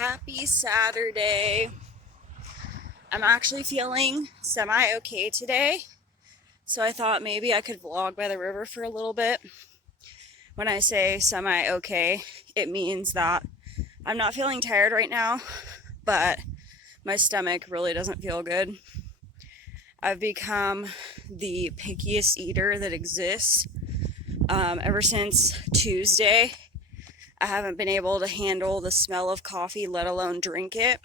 Happy Saturday. I'm actually feeling semi-okay today, so I thought maybe I could vlog by the river for a little bit. When I say semi-okay, it means that I'm not feeling tired right now, but my stomach really doesn't feel good. I've become the pickiest eater that exists. Ever since Tuesday, I haven't been able to handle the smell of coffee, let alone drink it.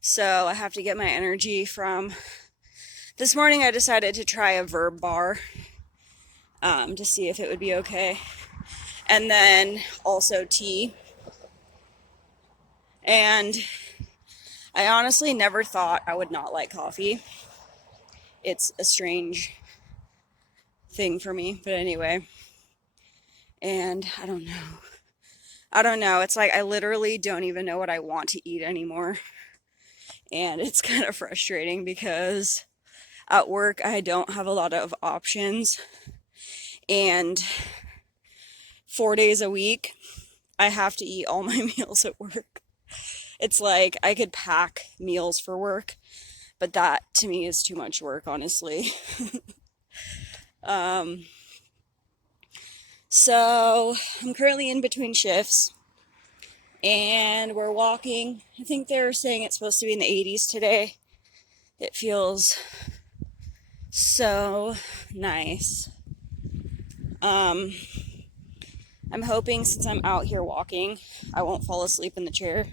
So I have to get my energy from... This morning I decided to try a Verb bar to see if it would be okay. And then also tea. And I honestly never thought I would not like coffee. It's a strange thing for me, but anyway. And I don't know. It's like I literally don't even know what I want to eat anymore. And it's kind of frustrating because at work I don't have a lot of options. And 4 days a week, I have to eat all my meals at work. It's like I could pack meals for work, but that to me is too much work, honestly. So I'm currently in between shifts and we're walking. I think they're saying it's supposed to be in the 80s today. It feels so nice. I'm hoping since I'm out here walking, I won't fall asleep in the chair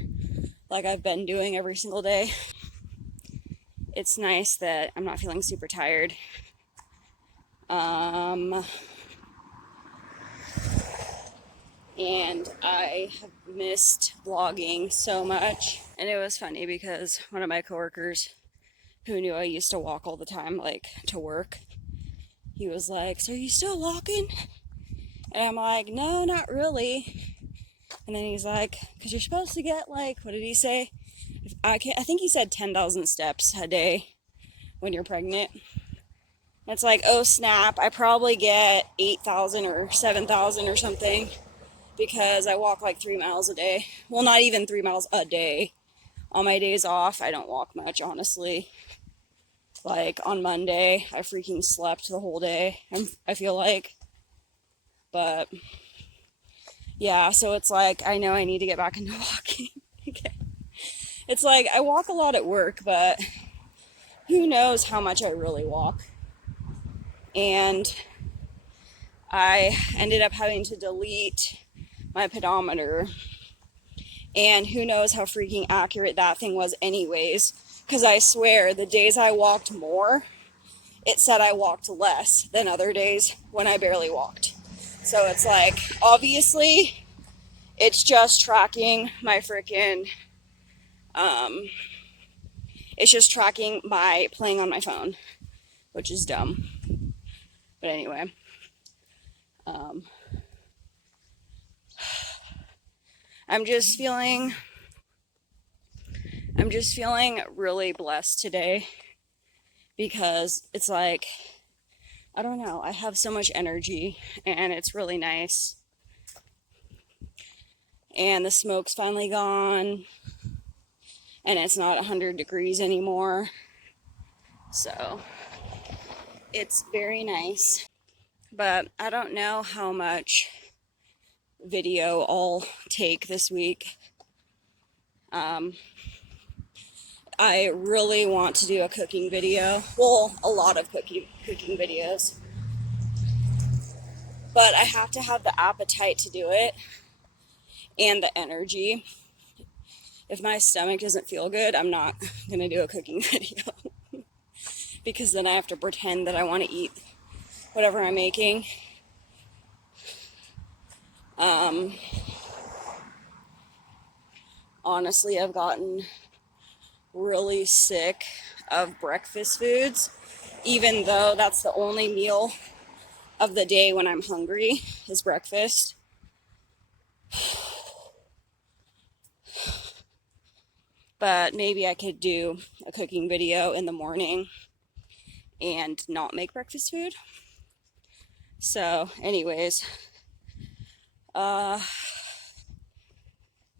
like I've been doing every single day. It's nice that I'm not feeling super tired. And I have missed vlogging so much. And it was funny because one of my coworkers who knew I used to walk all the time, like to work, he was like, "So are you still walking?" And I'm like, "No, not really." And then he's like, "Because you're supposed to get like," what did he say? I think he said 10,000 steps a day when you're pregnant. It's like, oh snap, I probably get 8,000 or 7,000 or something because I walk like 3 miles a day. Well, not even 3 miles a day. On my days off, I don't walk much, honestly. Like on Monday, I freaking slept the whole day, I feel like. But yeah, so it's like, I know I need to get back into walking. Okay. It's like, I walk a lot at work, but who knows how much I really walk. And I ended up having to delete my pedometer. And who knows how freaking accurate that thing was anyways. Because I swear, the days I walked more, it said I walked less than other days when I barely walked. So it's like, obviously, it's just tracking my freaking, it's just tracking my playing on my phone, which is dumb. But anyway, I'm just feeling really blessed today because it's like, I don't know, I have so much energy and it's really nice. And the smoke's finally gone and it's not 100 degrees anymore. So it's very nice. But I don't know how much video I'll take this week. I really want to do a cooking video. Well, a lot of cooking videos. But I have to have the appetite to do it and the energy. If my stomach doesn't feel good, I'm not going to do a cooking video. Because then I have to pretend that I want to eat whatever I'm making. Honestly, I've gotten really sick of breakfast foods, even though that's the only meal of the day when I'm hungry is breakfast. But maybe I could do a cooking video in the morning and not make breakfast food. So anyways,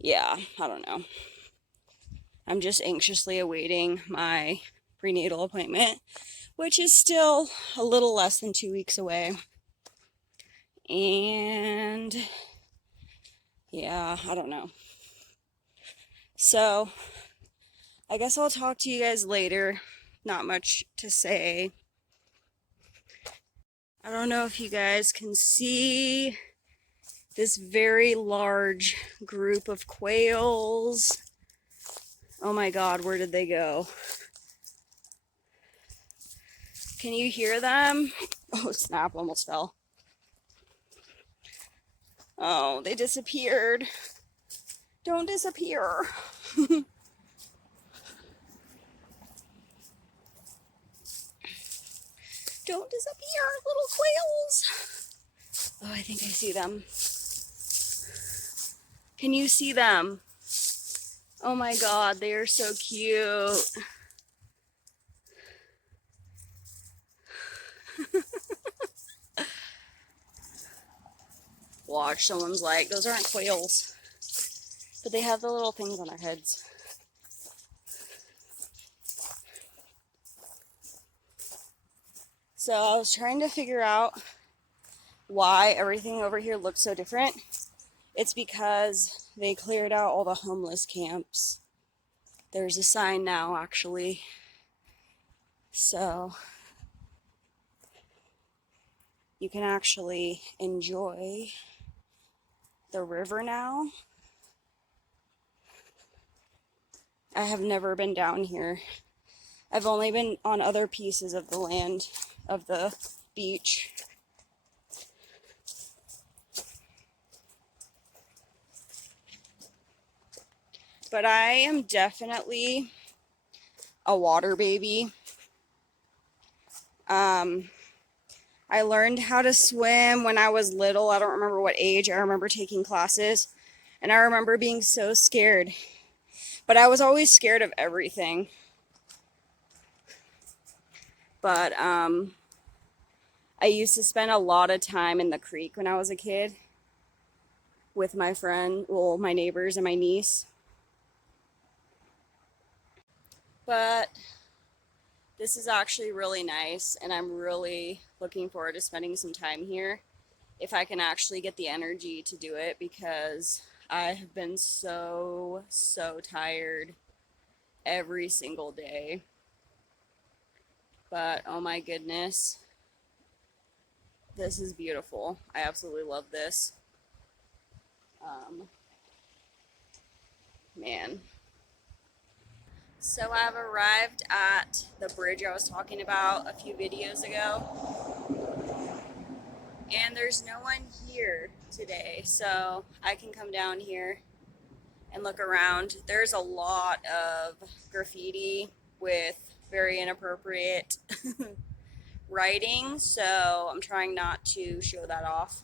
yeah, I don't know. I'm just anxiously awaiting my prenatal appointment, which is still a little less than 2 weeks away. And yeah, I don't know. So I guess I'll talk to you guys later. Not much to say. I don't know if you guys can see this very large group of quails. Oh my God, where did they go? Can you hear them? Oh snap, almost fell. Oh, they disappeared. Don't disappear. Don't disappear, little quails. Oh, I think I see them. Can you see them? Oh my God, they are so cute. Watch, someone's like, those aren't quails. But they have the little things on their heads. So I was trying to figure out why everything over here looks so different. It's because they cleared out all the homeless camps. There's a sign now, actually. So you can actually enjoy the river now. I have never been down here. I've only been on other pieces of the land, of the beach. But I am definitely a water baby. I learned how to swim when I was little. I don't remember what age. I remember taking classes, and I remember being so scared. But I was always scared of everything. But I used to spend a lot of time in the creek when I was a kid with my friend, well, my neighbors and my niece. But this is actually really nice, and I'm really looking forward to spending some time here if I can actually get the energy to do it, because I have been so tired every single day. But oh my goodness, this is beautiful. I absolutely love this. Man. So I've arrived at the bridge I was talking about a few videos ago, and there's no one here today, so I can come down here and look around. There's a lot of graffiti with very inappropriate writing, so I'm trying not to show that off.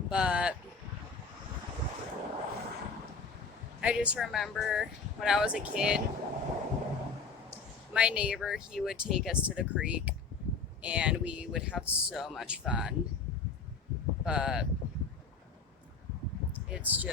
But I just remember when I was a kid, my neighbor, he would take us to the creek and we would have so much fun. But it's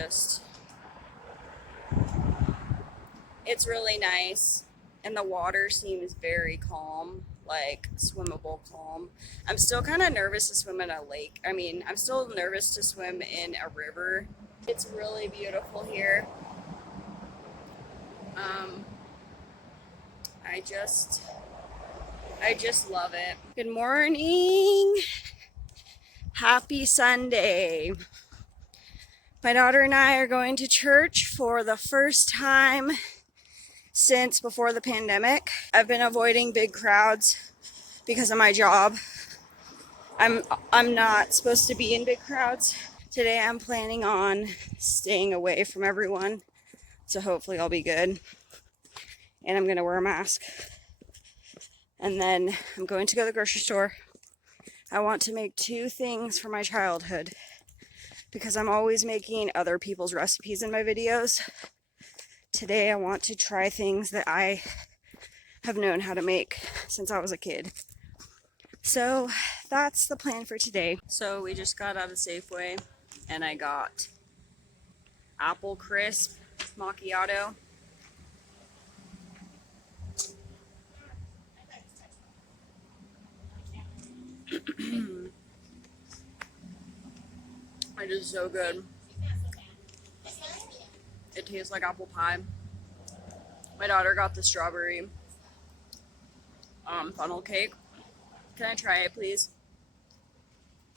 really nice, and the water seems very calm, like swimmable calm. I'm still kind of nervous to swim in a lake. I mean, I'm still nervous to swim in a river. It's really beautiful here. I just love it. Good morning. Happy Sunday. My daughter and I are going to church for the first time since before the pandemic. I've been avoiding big crowds because of my job. I'm not supposed to be in big crowds. Today I'm planning on staying away from everyone, so hopefully I'll be good. And I'm gonna wear a mask. And then I'm going to go to the grocery store. I want to make 2 things for my childhood, because I'm always making other people's recipes in my videos. Today I want to try things that I have known how to make since I was a kid. So that's the plan for today. So we just got out of Safeway and I got apple crisp macchiato. It is so good. It tastes like apple pie. My daughter got the strawberry funnel cake. Can I try it, please?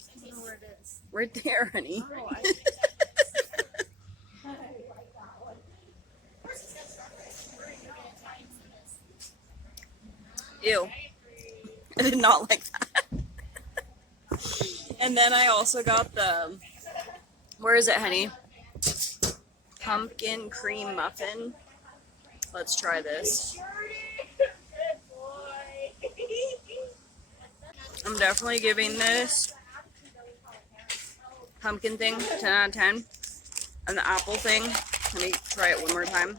I don't know where it is. Right there, honey. Oh, I think I like that one. Ew. I did not like that. And then I also got the, where is it, honey? Pumpkin cream muffin. Let's try this. I'm definitely giving this pumpkin thing 10 out of 10. And the apple thing, let me try it one more time.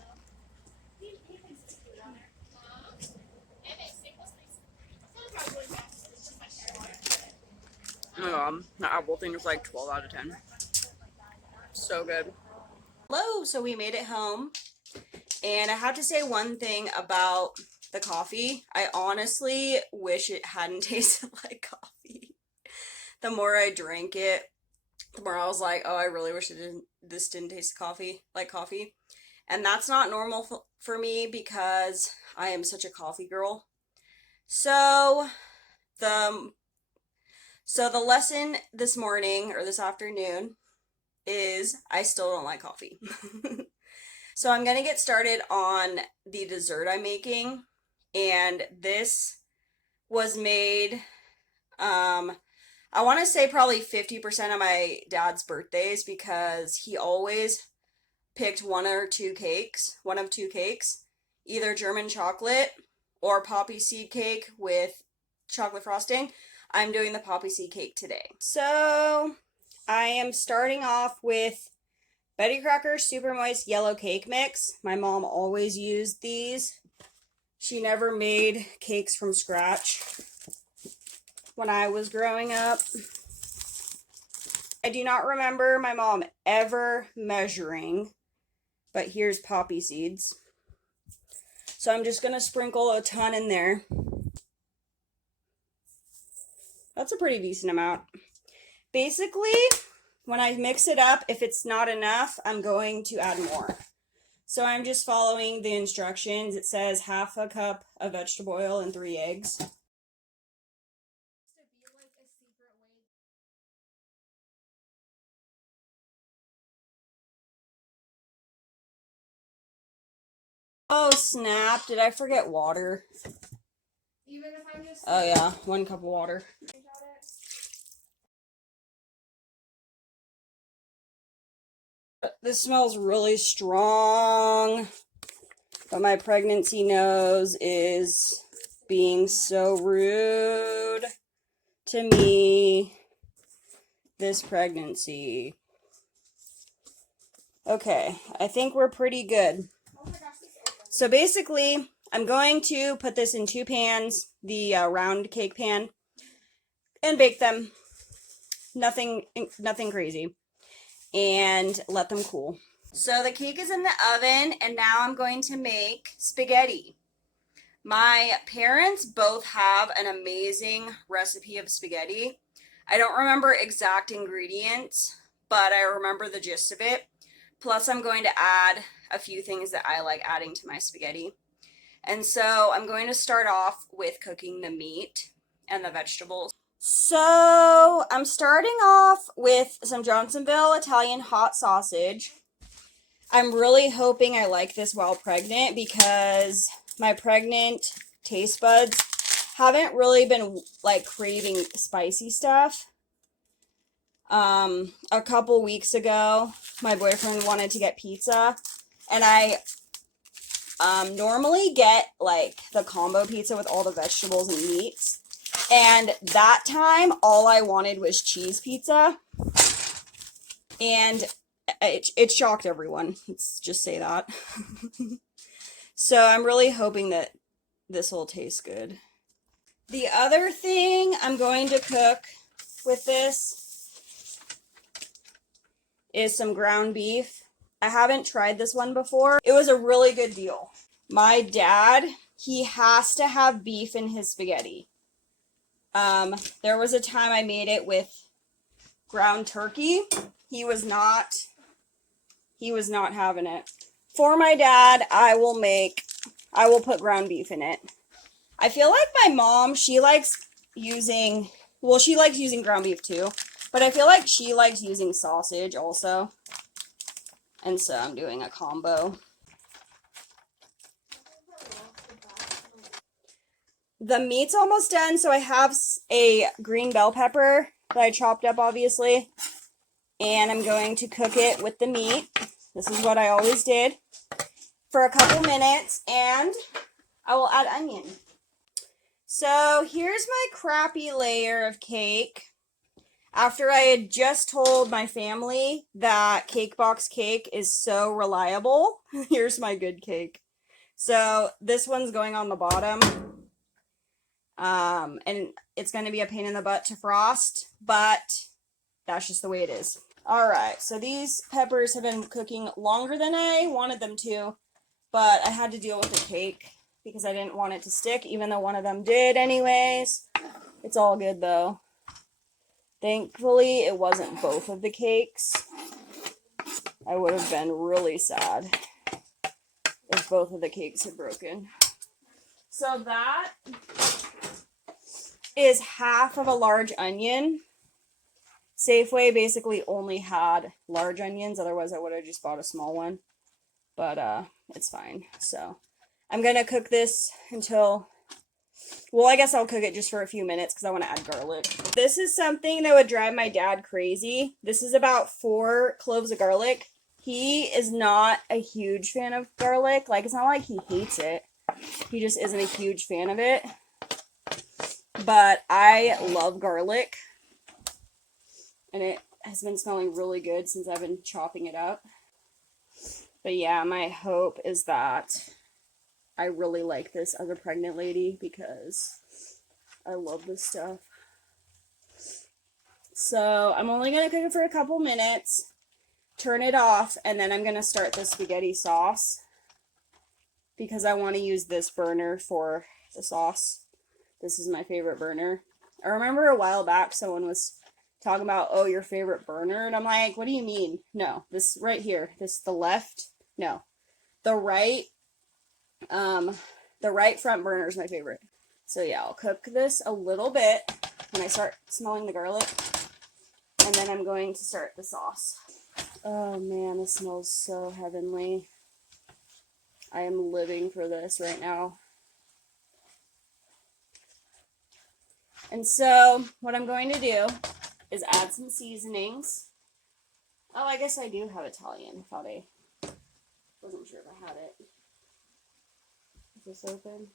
Oh my god, the apple thing is like 12 out of 10. So good. Hello, so we made it home. And I have to say one thing about the coffee. I honestly wish it hadn't tasted like coffee. The more I drank it, the more I was like, oh, I really wish this didn't taste like coffee. And that's not normal for me because I am such a coffee girl. So the lesson this morning or this afternoon is I still don't like coffee. So I'm going to get started on the dessert I'm making. And this was made, I want to say probably 50% of my dad's birthdays because he always picked one of two cakes, either German chocolate or poppy seed cake with chocolate frosting. I'm doing the poppy seed cake today. So I am starting off with Betty Crocker Super Moist Yellow Cake Mix. My mom always used these. She never made cakes from scratch when I was growing up. I do not remember my mom ever measuring, but here's poppy seeds. So I'm just going to sprinkle a ton in there. That's a pretty decent amount. Basically, when I mix it up, if it's not enough, I'm going to add more. So I'm just following the instructions. It says half a cup of vegetable oil and 3 eggs. Oh snap, did I forget water? Even if I'm just Oh yeah, 1 cup of water. This smells really strong, but my pregnancy nose is being so rude to me this pregnancy. Okay, I think we're pretty good. So basically, I'm going to put this in 2 pans, the round cake pan, and bake them. Nothing crazy. And let them cool. So the cake is in the oven, and now I'm going to make spaghetti. My parents both have an amazing recipe of spaghetti. I don't remember exact ingredients, but I remember the gist of it. Plus, I'm going to add a few things that I like adding to my spaghetti. And so I'm going to start off with cooking the meat and the vegetables. So I'm starting off with some Johnsonville Italian hot sausage. I'm really hoping I like this while pregnant because my pregnant taste buds haven't really been like craving spicy stuff. A couple weeks ago, my boyfriend wanted to get pizza, and I normally get like the combo pizza with all the vegetables and meats. And that time, all I wanted was cheese pizza. And it shocked everyone. Let's just say that. So I'm really hoping that this will taste good. The other thing I'm going to cook with this is some ground beef. I haven't tried this one before. It was a really good deal. My dad, he has to have beef in his spaghetti. There was a time I made it with ground turkey. He was not having it. For my dad, I will put ground beef in it. I feel like my mom, she likes using ground beef too, but I feel like she likes using sausage also. And so I'm doing a combo. The meat's almost done, so I have a green bell pepper that I chopped up, obviously. And I'm going to cook it with the meat. This is what I always did. For a couple minutes, and I will add onion. So here's my crappy layer of cake. After I had just told my family that Cake Box cake is so reliable, here's my good cake. So this one's going on the bottom. And it's going to be a pain in the butt to frost, but that's just the way it is. All right, so these peppers have been cooking longer than I wanted them to, but I had to deal with the cake because I didn't want it to stick, even though one of them did anyways. It's all good though. Thankfully, it wasn't both of the cakes. I would have been really sad if both of the cakes had broken. So that is half of a large onion. Safeway basically only had large onions, otherwise I would have just bought a small one. But it's fine. So I'm gonna cook this until, well, I guess I'll cook it just for a few minutes because I want to add garlic. This is something that would drive my dad crazy. This is about 4 cloves of garlic. He is not a huge fan of garlic. Like, it's not like he hates it. He just isn't a huge fan of it. But I love garlic. And it has been smelling really good since I've been chopping it up. But yeah, my hope is that I really like this as a pregnant lady because I love this stuff. So I'm only going to cook it for a couple minutes, turn it off, and then I'm going to start the spaghetti sauce because I want to use this burner for the sauce. This is my favorite burner. I remember a while back someone was talking about, oh, your favorite burner, and I'm like, what do you mean? No, this right here, this the left, no, the right front burner is my favorite. So yeah, I'll cook this a little bit when I start smelling the garlic, and then I'm going to start the sauce. Oh man, this smells so heavenly. I am living for this right now. And so what I'm going to do is add some seasonings. Oh, I guess I do have Italian. I thought I wasn't sure if I had it. Is this open?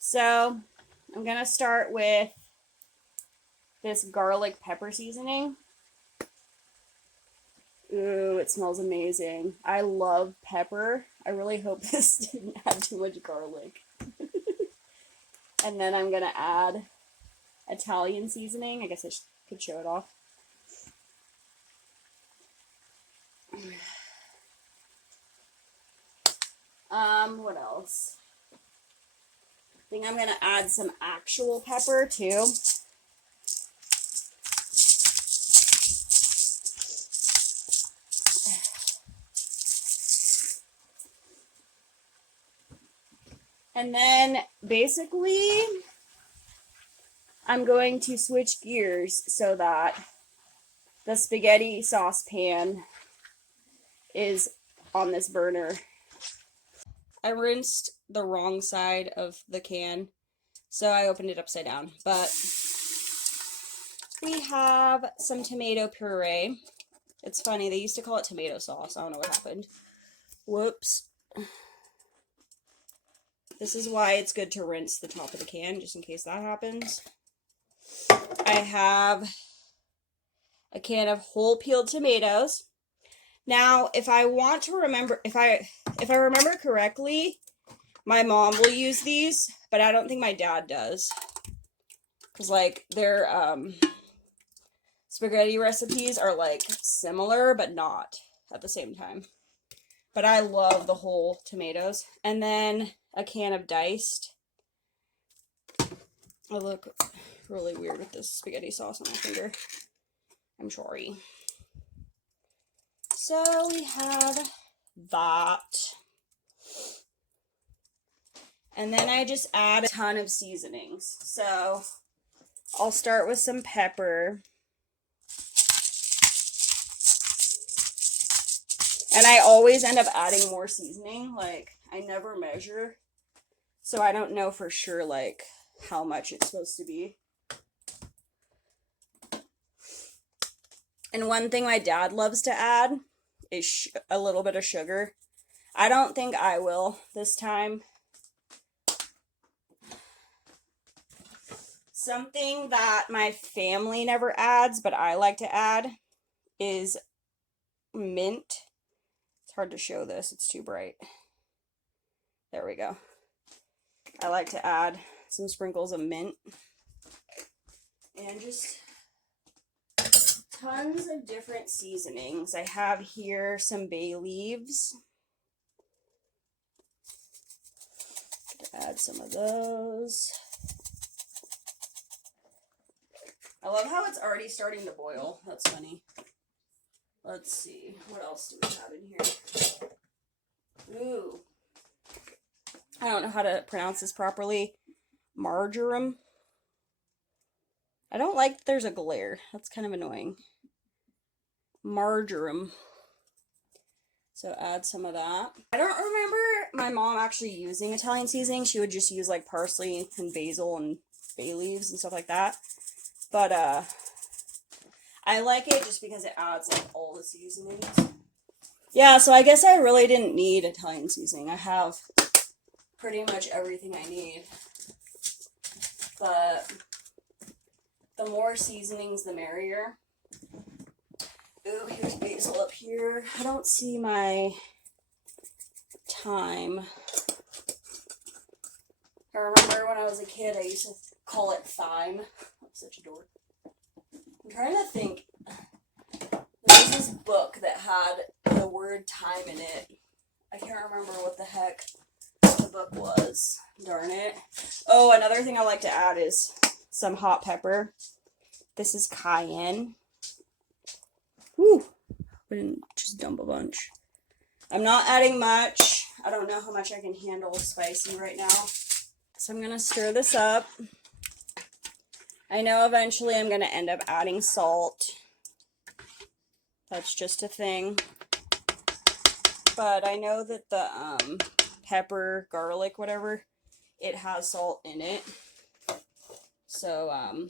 So I'm going to start with this garlic pepper seasoning. Ooh, it smells amazing. I love pepper. I really hope this didn't have too much garlic. And then I'm going to add Italian seasoning. I guess I could show it off. What else? I think I'm going to add some actual pepper too. And then basically I'm going to switch gears so that the spaghetti saucepan is on this burner. I rinsed the wrong side of the can, so I opened it upside down. But we have some tomato puree. It's funny, they used to call it tomato sauce. I don't know what happened. Whoops. This is why it's good to rinse the top of the can, just in case that happens. I have a can of whole peeled tomatoes. Now, if I want to remember, if I remember correctly, my mom will use these, but I don't think my dad does. Because, like, their spaghetti recipes are, like, similar, but not at the same time. But I love the whole tomatoes. And then a can of diced. I look really weird with this spaghetti sauce on my finger. I'm sorry. So we have that. And then I just add a ton of seasonings. So I'll start with some pepper. And I always end up adding more seasoning. Like, I never measure. So I don't know for sure, like, how much it's supposed to be. And one thing my dad loves to add is a little bit of sugar. I don't think I will this time. Something that my family never adds, but I like to add, is mint. It's hard to show this, it's too bright. There we go. I like to add some sprinkles of mint. And just tons of different seasonings. I have here some bay leaves. Add some of those. I love how it's already starting to boil. That's funny. Let's see. What else do we have in here? Ooh. I don't know how to pronounce this properly. Marjoram. I don't like that there's a glare. That's kind of annoying. Marjoram. So add some of that. I don't remember my mom actually using Italian seasoning. She would just use like parsley and basil and bay leaves and stuff like that. But I like it just because it adds like all the seasonings. Yeah, so I guess I really didn't need Italian seasoning. I have pretty much everything I need. But the more seasonings, the merrier. Ooh, here's basil up here. I don't see my thyme. I remember when I was a kid, I used to call it thyme. I'm such a dork. I'm trying to think. There was this book that had the word thyme in it. I can't remember what the heck the book was. Darn it. Oh, another thing I like to add is some hot pepper. This is cayenne. Whew. I didn't just dump a bunch. I'm not adding much. I don't know how much I can handle spicy right now. So I'm going to stir this up. I know eventually I'm going to end up adding salt. That's just a thing. But I know that the pepper, garlic, whatever, it has salt in it. So I'm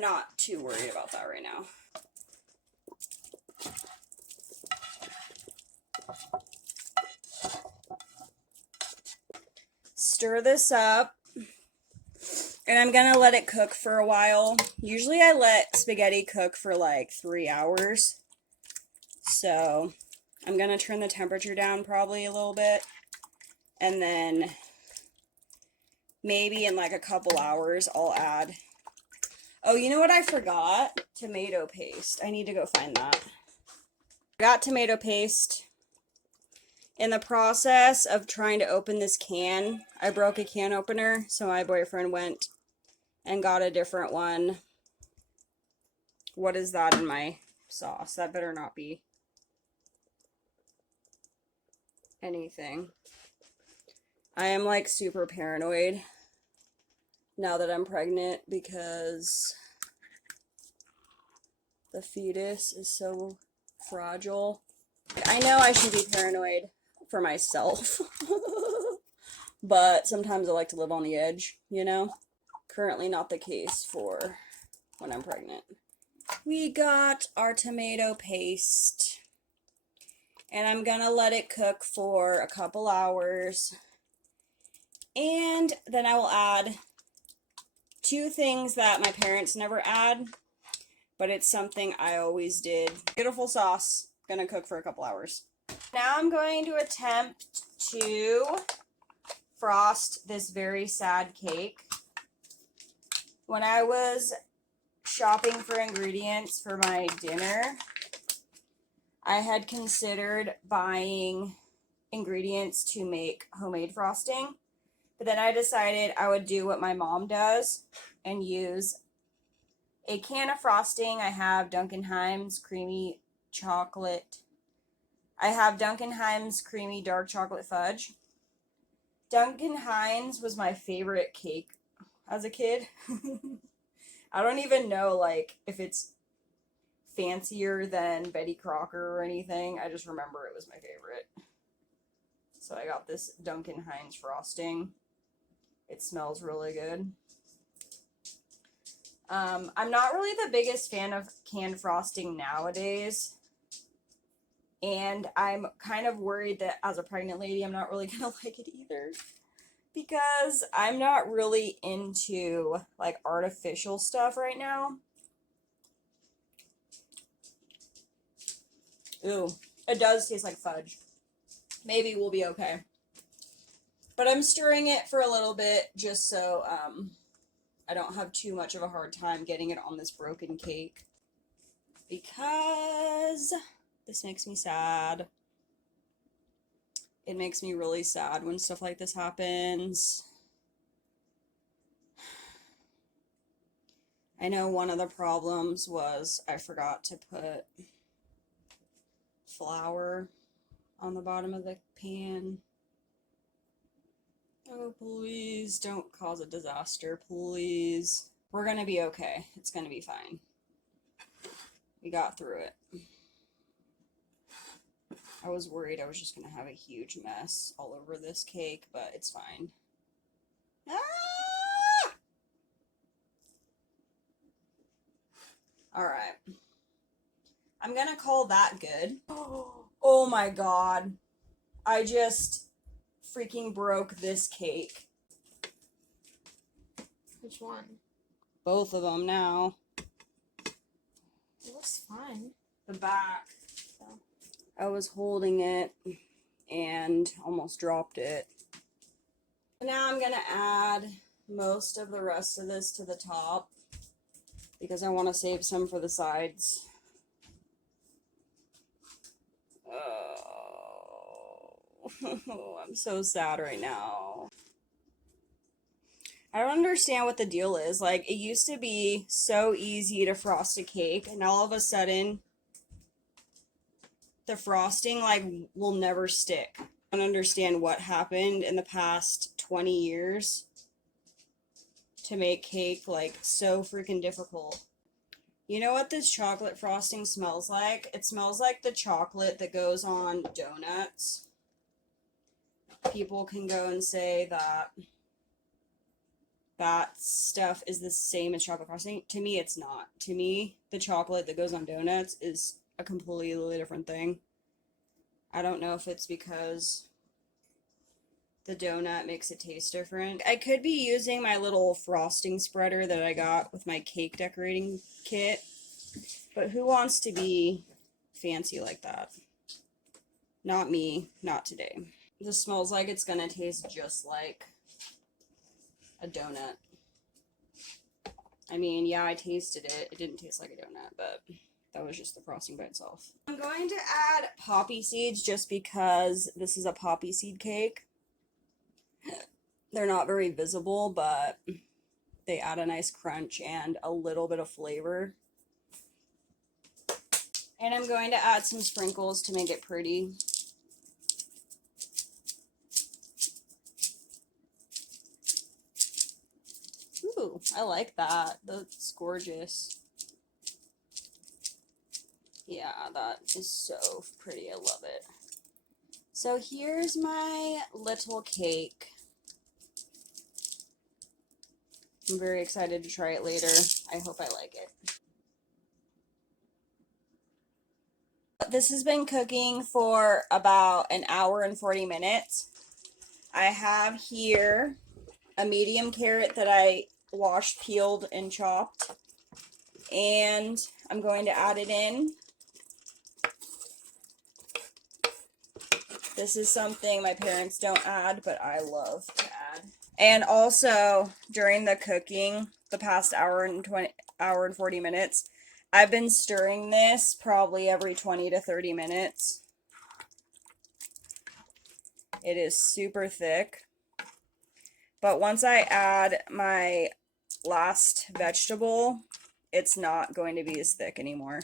not too worried about that right now. Stir this up. And I'm gonna let it cook for a while. Usually I let spaghetti cook for like 3 hours. So I'm gonna turn the temperature down probably a little bit. And then maybe in like a couple hours I'll add. Oh, you know what I forgot? Tomato paste. I need to go find that. I got tomato paste. In the process of trying to open this can, I broke a can opener, so my boyfriend went and got a different one. What is that in my sauce? That better not be anything. I am like super paranoid now that I'm pregnant because the fetus is so fragile. I know I should be paranoid for myself, but sometimes I like to live on the edge, you know? Currently not the case for when I'm pregnant. We got our tomato paste, and I'm gonna let it cook for a couple hours, and then I will add 2 things that my parents never add, but it's something I always did. Beautiful sauce, gonna cook for a couple hours. Now I'm going to attempt to frost this very sad cake. When I was shopping for ingredients for my dinner, I had considered buying ingredients to make homemade frosting, but then I decided I would do what my mom does and use a can of frosting. I have Duncan Hines creamy chocolate. I have Duncan Hines creamy dark chocolate fudge. Duncan Hines was my favorite cake as a kid. I don't even know like if it's fancier than Betty Crocker or anything. I just remember it was my favorite. So I got this Duncan Hines frosting. It smells really good. I'm not really the biggest fan of canned frosting nowadays. And I'm kind of worried that as a pregnant lady, I'm not really going to like it either. Because I'm not really into like artificial stuff right now. Ooh, it does taste like fudge. Maybe we'll be okay. But I'm stirring it for a little bit just so I don't have too much of a hard time getting it on this broken cake. Because this makes me sad. It makes me really sad when stuff like this happens. I know one of the problems was I forgot to put flour on the bottom of the pan. Oh, please don't cause a disaster, please. We're gonna be okay. It's gonna be fine. We got through it. I was worried I was just gonna have a huge mess all over this cake, but it's fine. Ah! Alright. I'm gonna call that good. Oh my god. I just freaking broke this cake. Which one? Both of them now. It looks fine. The back. I was holding it and almost dropped it. Now I'm gonna add most of the rest of this to the top because I want to save some for the sides. Oh, I'm so sad right now. I don't understand what the deal is. Like, it used to be so easy to frost a cake, and all of a sudden, the frosting, like, will never stick. I don't understand what happened in the past 20 years to make cake, like, so freaking difficult. You know what this chocolate frosting smells like? It smells like the chocolate that goes on donuts. People can go and say that that stuff is the same as chocolate frosting. To me, it's not. To me, the chocolate that goes on donuts is a completely different thing. I don't know if it's because the donut makes it taste different. I could be using my little frosting spreader that I got with my cake decorating kit, but who wants to be fancy like that? Not me, not today. This smells like it's gonna taste just like a donut. I mean, yeah, I tasted it. It didn't taste like a donut, but that was just the frosting by itself. I'm going to add poppy seeds just because this is a poppy seed cake. They're not very visible, but they add a nice crunch and a little bit of flavor. And I'm going to add some sprinkles to make it pretty. Ooh, I like that. That's gorgeous. Yeah, that is so pretty. I love it. So here's my little cake. I'm very excited to try it later. I hope I like it. This has been cooking for about an hour and 40 minutes. I have here a medium carrot that I washed, peeled, and chopped. And I'm going to add it in. This is something my parents don't add, but I love to add. And also, during the cooking, the past hour and 40 minutes, I've been stirring this probably every 20 to 30 minutes. It is super thick. But once I add my last vegetable, it's not going to be as thick anymore.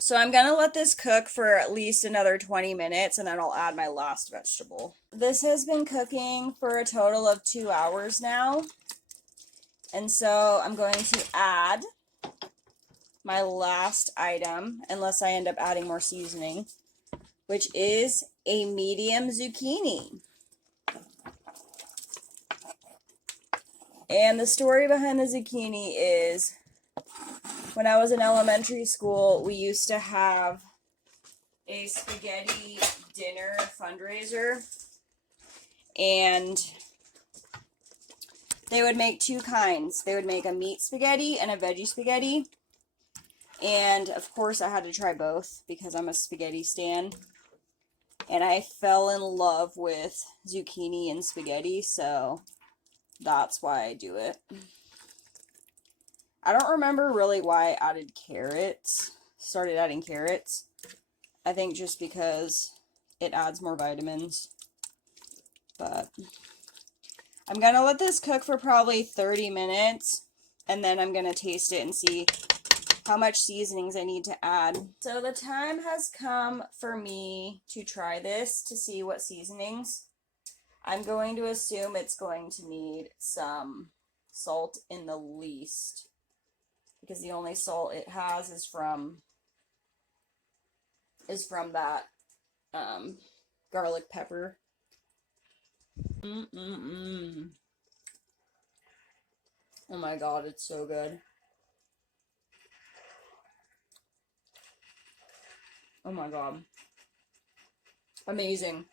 So I'm going to let this cook for at least another 20 minutes and then I'll add my last vegetable. This has been cooking for a total of 2 hours now. And so I'm going to add my last item, unless I end up adding more seasoning, which is a medium zucchini. And the story behind the zucchini is, when I was in elementary school, we used to have a spaghetti dinner fundraiser, and they would make two kinds. They would make a meat spaghetti and a veggie spaghetti, and of course I had to try both because I'm a spaghetti stan, and I fell in love with zucchini and spaghetti, so that's why I do it. I don't remember really why I added carrots, started adding carrots. I think just because it adds more vitamins. But I'm going to let this cook for probably 30 minutes. And then I'm going to taste it and see how much seasonings I need to add. So the time has come for me to try this to see what seasonings. I'm going to assume it's going to need some salt in the least, because the only salt it has is from that garlic pepper. Oh my god, it's so good. Oh my god. Amazing.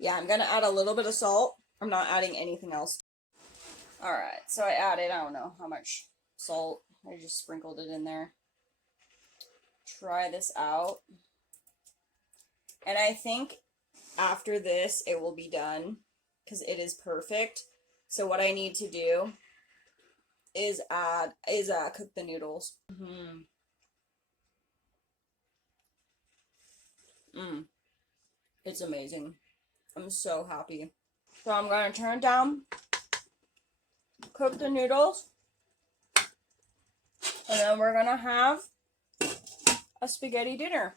Yeah, I'm gonna add a little bit of salt. I'm not adding anything else. Alright, so I added, I don't know how much salt. I just sprinkled it in there. Try this out. And I think after this, it will be done, because it is perfect. So what I need to do is cook the noodles. It's amazing. I'm so happy. So I'm going to turn it down, cook the noodles, and then we're going to have a spaghetti dinner.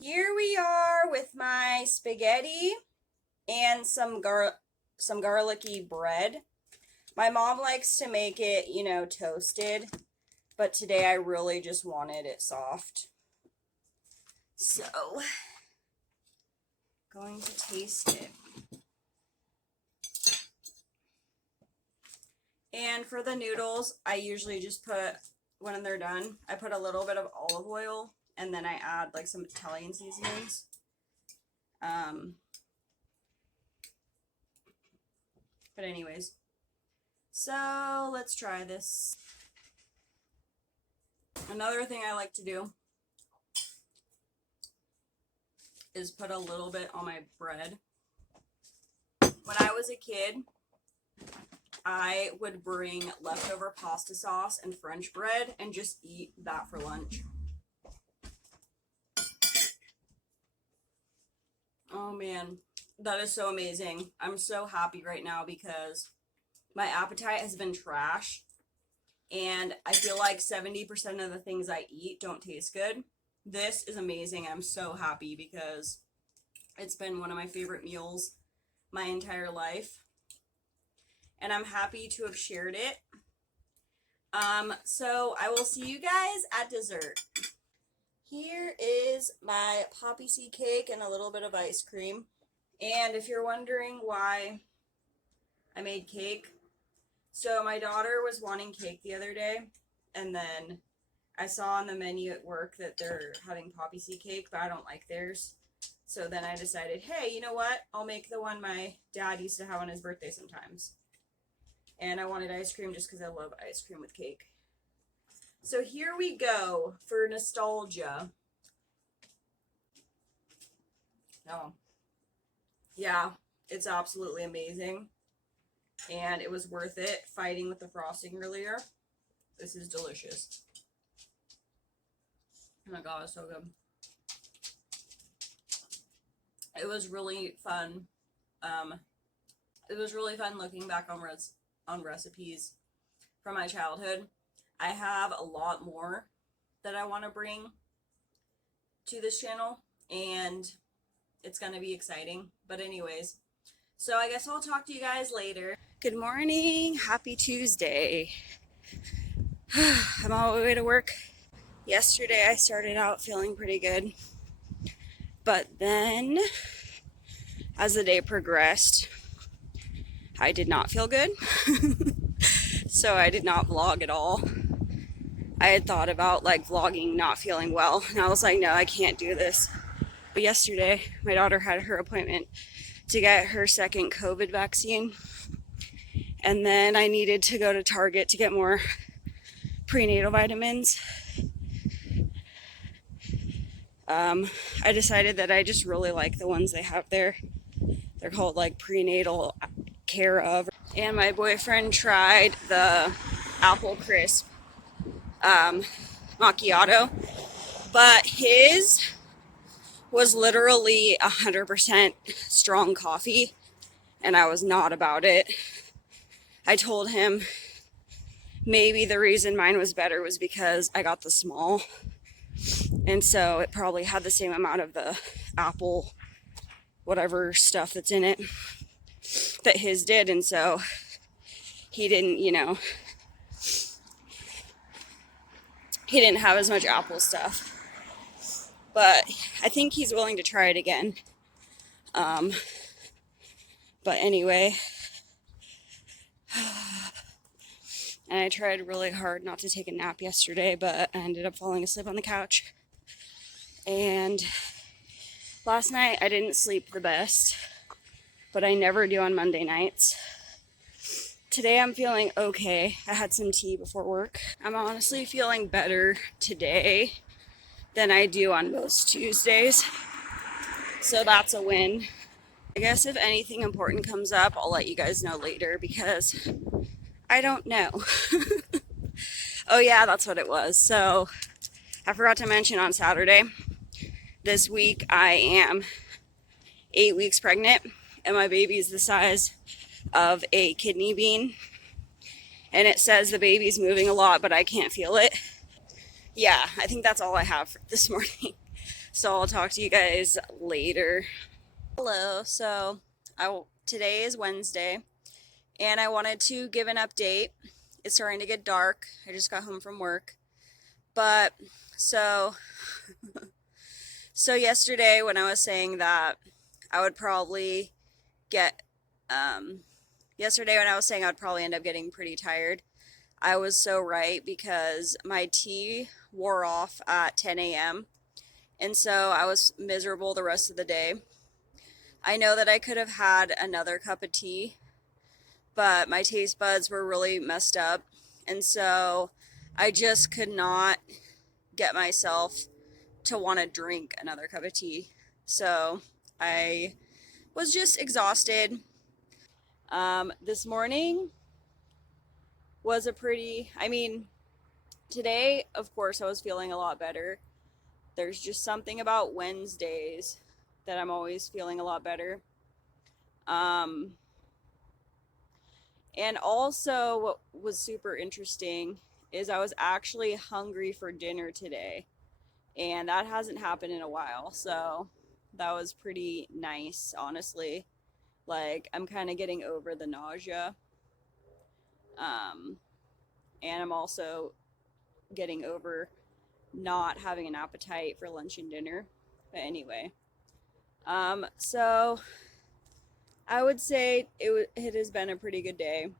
Here we are with my spaghetti and some garlicky bread. My mom likes to make it, you know, toasted, but today I really just wanted it soft. So, going to taste it. And for the noodles, I usually just put, when they're done, I put a little bit of olive oil, and then I add like some Italian seasonings. But anyways, so let's try this. Another thing I like to do is put a little bit on my bread. When I was a kid, I would bring leftover pasta sauce and French bread and just eat that for lunch. Oh man, that is so amazing. I'm so happy right now because my appetite has been trash, and I feel like 70% of the things I eat don't taste good. This is amazing. I'm so happy because it's been one of my favorite meals my entire life, and I'm happy to have shared it. So I will see you guys at dessert. Here is my poppy seed cake and a little bit of ice cream. And if you're wondering why I made cake, so my daughter was wanting cake the other day, and then I saw on the menu at work that they're having poppy seed cake, but I don't like theirs. So then I decided, hey, you know what? I'll make the one my dad used to have on his birthday sometimes. And I wanted ice cream just because I love ice cream with cake. So here we go for nostalgia. Oh, yeah, it's absolutely amazing. And it was worth it fighting with the frosting earlier. This is delicious. Oh my god, it's so good. It was really fun. It was really fun looking back on recipes from my childhood. I have a lot more that I want to bring to this channel, and it's going to be exciting. But anyways, so I guess I'll talk to you guys later. Good morning. Happy Tuesday. I'm on my way to work. Yesterday I started out feeling pretty good, but then as the day progressed, I did not feel good. So I did not vlog at all. I had thought about like vlogging not feeling well, and I was like, no, I can't do this. But yesterday my daughter had her appointment to get her second COVID vaccine, and then I needed to go to Target to get more prenatal vitamins. I decided that I just really like the ones they have there. They're called like prenatal care of. And my boyfriend tried the apple crisp macchiato, but his was literally 100% strong coffee, and I was not about it. I told him maybe the reason mine was better was because I got the small, and so it probably had the same amount of the apple whatever stuff that's in it that his did, and so he didn't, he didn't have as much apple stuff. But I think he's willing to try it again. But anyway, and I tried really hard not to take a nap yesterday, but I ended up falling asleep on the couch. And last night I didn't sleep the best, but I never do on Monday nights. Today I'm feeling okay. I had some tea before work. I'm honestly feeling better today than I do on most Tuesdays, so that's a win. I guess if anything important comes up, I'll let you guys know later because I don't know. Oh yeah, that's what it was. So I forgot to mention on Saturday, this week I am 8 weeks pregnant, and my baby's the size of a kidney bean. And it says the baby's moving a lot, but I can't feel it. Yeah, I think that's all I have for this morning. So I'll talk to you guys later. Hello, so today is Wednesday, and I wanted to give an update. It's starting to get dark. I just got home from work. But so yesterday when I was saying that I would probably get yesterday when I was saying I would probably end up getting pretty tired, I was so right, because my tea wore off at 10 a.m. and so I was miserable the rest of the day. I know that I could have had another cup of tea, but my taste buds were really messed up, and so I just could not get myself to want to drink another cup of tea. So I was just exhausted. This morning was today, of course, I was feeling a lot better. There's just something about Wednesdays that I'm always feeling a lot better. And also what was super interesting is I was actually hungry for dinner today, and that hasn't happened in a while. So that was pretty nice, honestly. Like, I'm kind of getting over the nausea. And I'm also getting over not having an appetite for lunch and dinner. But anyway, so I would say it has been a pretty good day,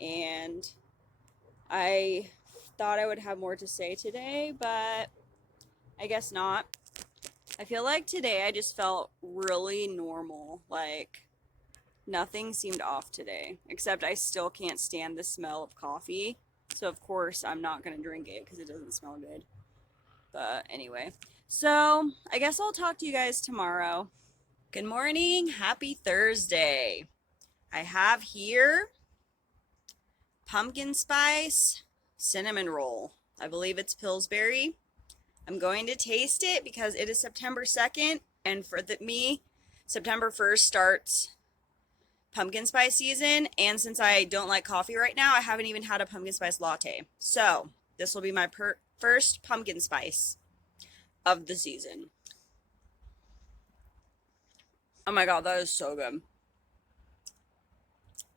and I thought I would have more to say today, but I guess not. I feel like today I just felt really normal. Like, nothing seemed off today, except I still can't stand the smell of coffee. So of course I'm not going to drink it because it doesn't smell good. But anyway, so I guess I'll talk to you guys tomorrow. Good morning. Happy Thursday. I have here pumpkin spice cinnamon roll. I believe it's Pillsbury. I'm going to taste it because it is September 2nd, and for me, September 1st starts pumpkin spice season, and since I don't like coffee right now, I haven't even had a pumpkin spice latte. So, this will be my first pumpkin spice of the season. Oh my god, that is so good.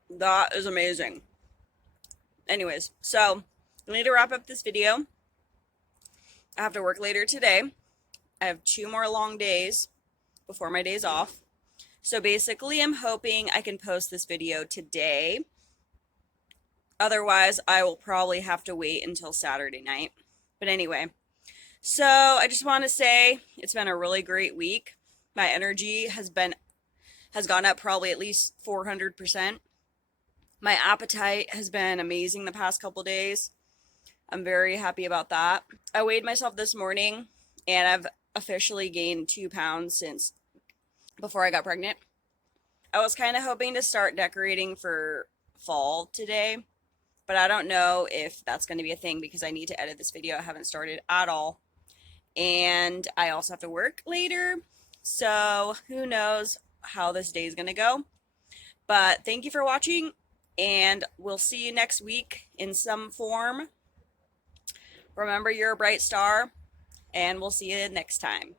That is amazing. Anyways, so I need to wrap up this video. I have to work later today. I have 2 more long days before my days off. So basically, I'm hoping I can post this video today. Otherwise, I will probably have to wait until Saturday night. But anyway, so I just want to say it's been a really great week. My energy has gone up probably at least 400%. My appetite has been amazing the past couple days. I'm very happy about that. I weighed myself this morning, and I've officially gained 2 pounds since before I got pregnant. I was kind of hoping to start decorating for fall today, but I don't know if that's going to be a thing because I need to edit this video. I haven't started at all, and I also have to work later, so who knows how this day is going to go. But thank you for watching, and we'll see you next week in some form. Remember, you're a bright star, and we'll see you next time.